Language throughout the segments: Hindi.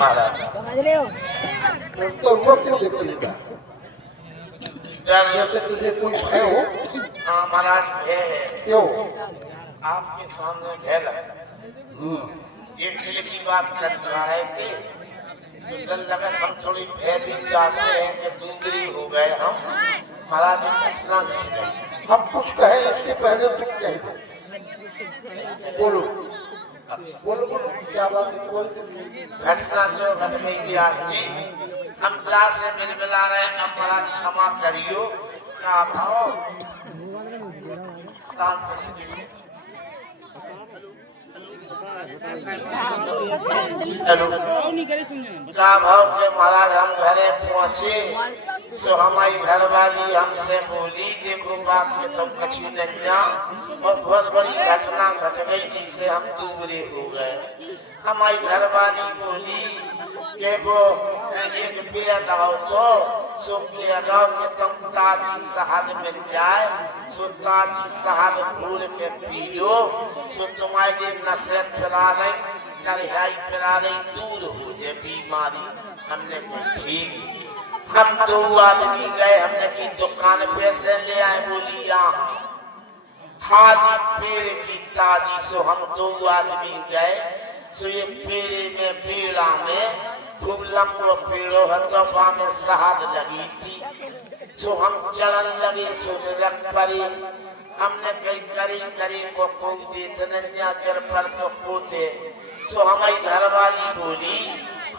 समझ रहे हो? तो वो क्यों देखिएगा? जैसे तुझे कोई भय हो? हाँ महाराज भय है। क्यों? आपके सामने भय लगा। एक दिल की बात कर रहे थे, सुन लगा हम थोड़ी भय भी चाहते हैं कि दूसरी हो गए हम। महाराज घटना नहीं गई। हम कुछ कहे इसके पहले तुम कह दो। बोलो बोलो बोलो, क्या बात है? बोल। घटना जो घट गई व्यास जी, हम जा से मिल मिला रहे हैं, अब महाराज क्षमा करियो। क्या भाव शांत रहिए। हेलो क्या भाव के महाराज हम घरे पहुंचे सो हमारी घरवाली हमसे बोली, देखो बात में तुम कछी नहीं जा, और बहुत बड़ी घटना घट गई जिससे हम दूसरे हो गए। हमारी घरवाली बोली कि वो एक बेद हो तो सो के अगाव के तुम ताजी शहद मिल जाए, सो ताजी शहद घूर के पी लो, सो तुम्हारे नशे फिरा रही करिहाई फिरा रही दूर हो जाए बीमारी। हमने कहा ठीक। हम दो आदमी गए, हमने की दुकान पे से ले आए, बोली हाजी पेड़ की ताजी। सो हम दो आदमी गए, सो ये पेड़े में पेड़ा में खूब लंबो पेड़ो है तो वहां में शहद लगी थी। सो हम चढ़न लगे, सो रख पड़ी। हमने कई करी करी को देते कर पर तो कूदे। सो हमारी घरवाली बोली,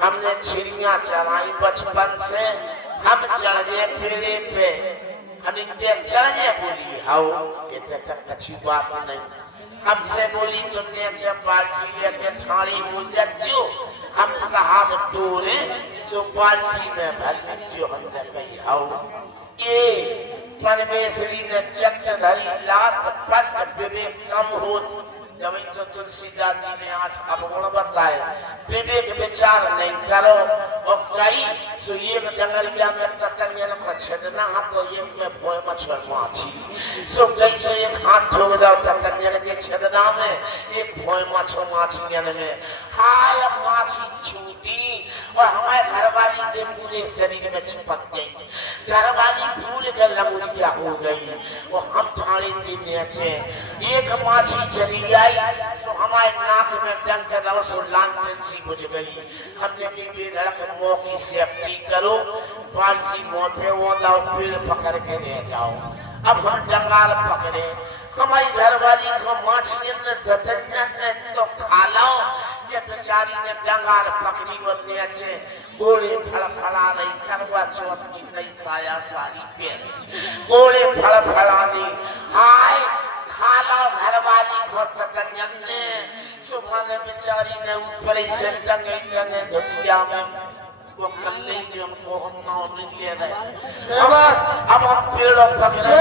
हमने चिड़िया चढ़ाई बचपन से, हम चढ़ गए पेड़े पे, हम इतने चढ़ गए। बोली हाउ ये तक अच्छी बात नहीं। हमसे बोली तुमने जब बाल्टी लेके ठाड़ी बुझ दो, हम शहद टोरे सो बाल्टी में भर दो। हमने कही हाउ ये परमेश्वरी ने चक्र धरी लात पट विवेक कम हो। जब तो तुलसीदास जी ने 8 अवगुण बताए, विवेक विचार नहीं करो और कई सो एक जंगलिया में तकनियन को छेदना हाथ तो एक में भोय मछर माछी। सो कई सो एक हाथ ठोक दो तकनियन के छेदना में, एक भोय मछर माछियन में। हाय माछी छूटी और हमारे घरवाली के पूरे शरीर में चिपक गई। घरवाली भूल के लंगुरिया हो गई और हम ठाणे थी नीचे। एक माछी चली आई तो हमारे नाक में डंक दो सो लांटन सी बुझ गई। हमने की बेधड़क मौकी सेफ्टी करो, बाल्टी मोटे वो दाओ पेड़ पकड़ के ले जाओ। अब हम डंगाल पकड़े, हमारी घरवाली को माछियन ने तो खा लो। ये बेचारी ने डंगाल पकड़ी और नीचे गोड़े फड़फड़ा रही, करवा चौथ की नई साया साड़ी पहनी, गोड़े फड़फड़ा रही। हाय खाला घरवाली को तकनियन ने सुबह ने बेचारी ने ऊपर से टंगे टंगे धुतिया में वो कल्ले जो हमको हम नाम ले रहे। अब हम पेड़ों पकड़े।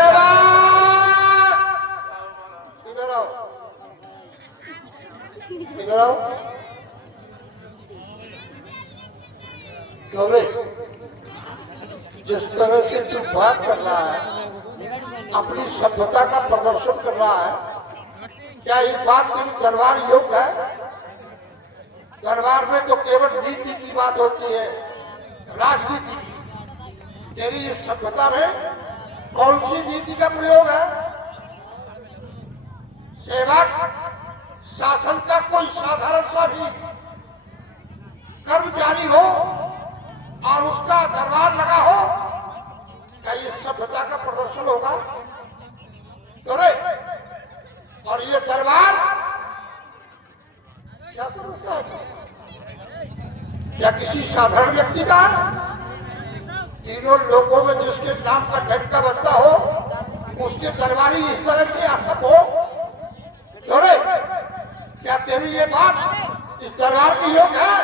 इधर आओ, इधर आओ। जिस तरह से तू बात कर रहा है, अपनी सभ्यता का प्रदर्शन कर रहा है, क्या इस बात तेरी दरबार योग्य है? दरबार में तो केवल नीति की बात होती है, राजनीति की। तेरी इस सभ्यता में कौन सी नीति का प्रयोग है? सेवक शासन का कोई साधारण सा भी कर्मचारी हो और उसका दरबार लगा हो, क्या ये सभ्यता का प्रदर्शन होगा? और ये दरबार क्या समझता है? क्या किसी साधारण व्यक्ति का? तीनों लोगों में जिसके नाम का डंका बनता हो, उसके दरबारी इस तरह से आसप हो? क्या तेरी ये बात इस दरबार की योग्य है?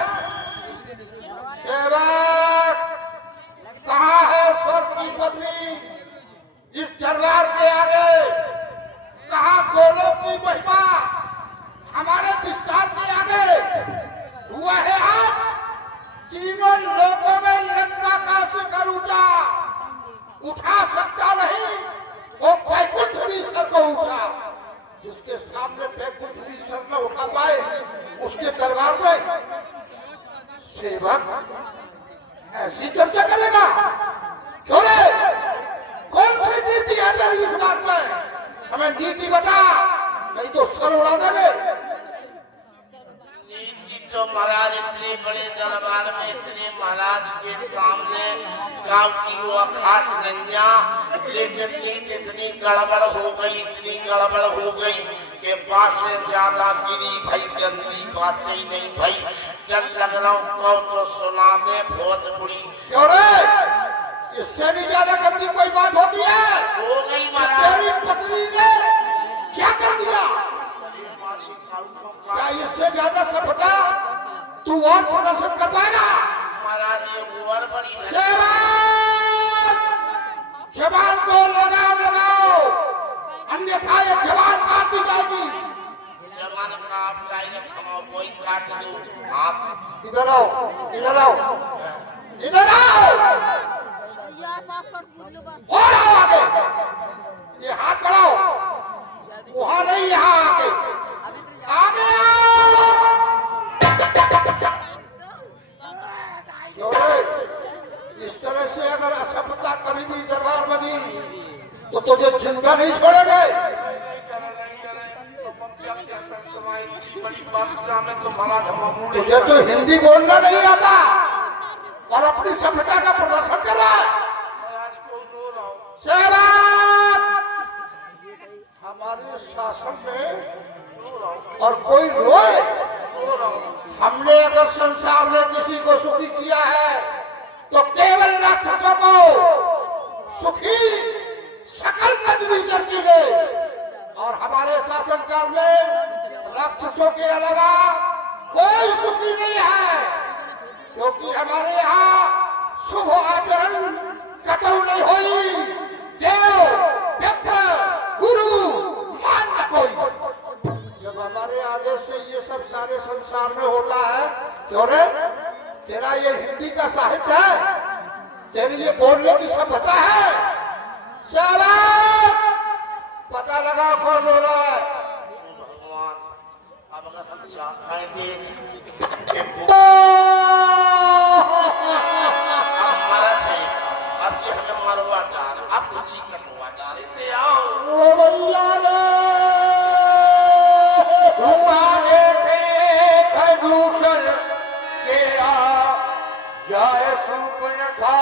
सेवक कहाँ है स्वर्ग की पत्नी? इस दरबार के आगे कहाँ गोलों की महिमा? हमारे विस्तार के आगे हुआ है आज तीनों लोगों में लंका का शिखर ऊंचा उठा सकता नहीं, वो बैकुंठ भी सर को ऊंचा। जिसके सामने बैकुंठ भी सर न उठा पाए, उसके दरबार में सेवक ऐसी चर्चा करेगा? क्यों रे? कौन सी नीति है तेरी इस बात में? हमें नीति बता, नहीं तो सर उड़ा देंगे। नीति तो महाराज इतने बड़े दरबार में, इतने महाराज के सामने गांव की वो अखात गंजा, लेकिन नीति इतनी गड़बड़ हो गई, इतनी गड़बड़ हो गई के पास से ज्यादा गिरी भाई, गंदी बातें ही नहीं भाई। डर लग रहा हूँ कहो तो सुना दे बहुत बुरी। क्यों रे? इससे भी ज्यादा गंदी कोई बात होती है? हो गई महाराज। तेरी पत्नी ने क्या कर दिया? क्या इससे ज्यादा सफलता तू और प्रदर्शन कर पाएगा? महाराज ये और बड़ी जवान को लगाओ, अन्यथा ये जवान काट दी जाएगी। जवान का आप डायरेक्ट हम कोई काट दो। आप इधर आओ, इधर आओ, इधर आओ, और आओ आगे। ये हाथ बढ़ाओ, वहां नहीं, यहाँ आगे, आगे आओ। इस तरह से अगर असभ्यता कभी भी दरबार बनी तो तुझे जिंदा नहीं छोड़ेंगे। तुझे तो हिंदी बोलना नहीं आता और अपनी सभ्यता का प्रदर्शन कर रहा है। हमारे शासन में और कोई रोए? हमने अगर संसार में किसी को सुखी किया है तो केवल राक्षसों को सुखी सकल नजरी की ने, और हमारे शासनकाल में राक्षसों के अलावा कोई सुखी नहीं है, क्योंकि हमारे यहाँ शुभ आचरण कतौ नहीं हुई। देव, व्यक्ति, गुरु मान न कोई। जब हमारे आदेश से ये सब सारे संसार में होता है, क्यों रे? तेरा ये हिंदी का साहित्य है, तेरी ये बोलने की सभ्यता है। शाबाश! पता लगा कौन बोल रहा है। भगवान अब अगर हम चाहें दे अब जी हमें मरवा डाल, अब कुछ ही कटवा डाल, इसे आओ ओ भैया रे, तुम्हारे पे खडूसल तेरा जाए सुपन था।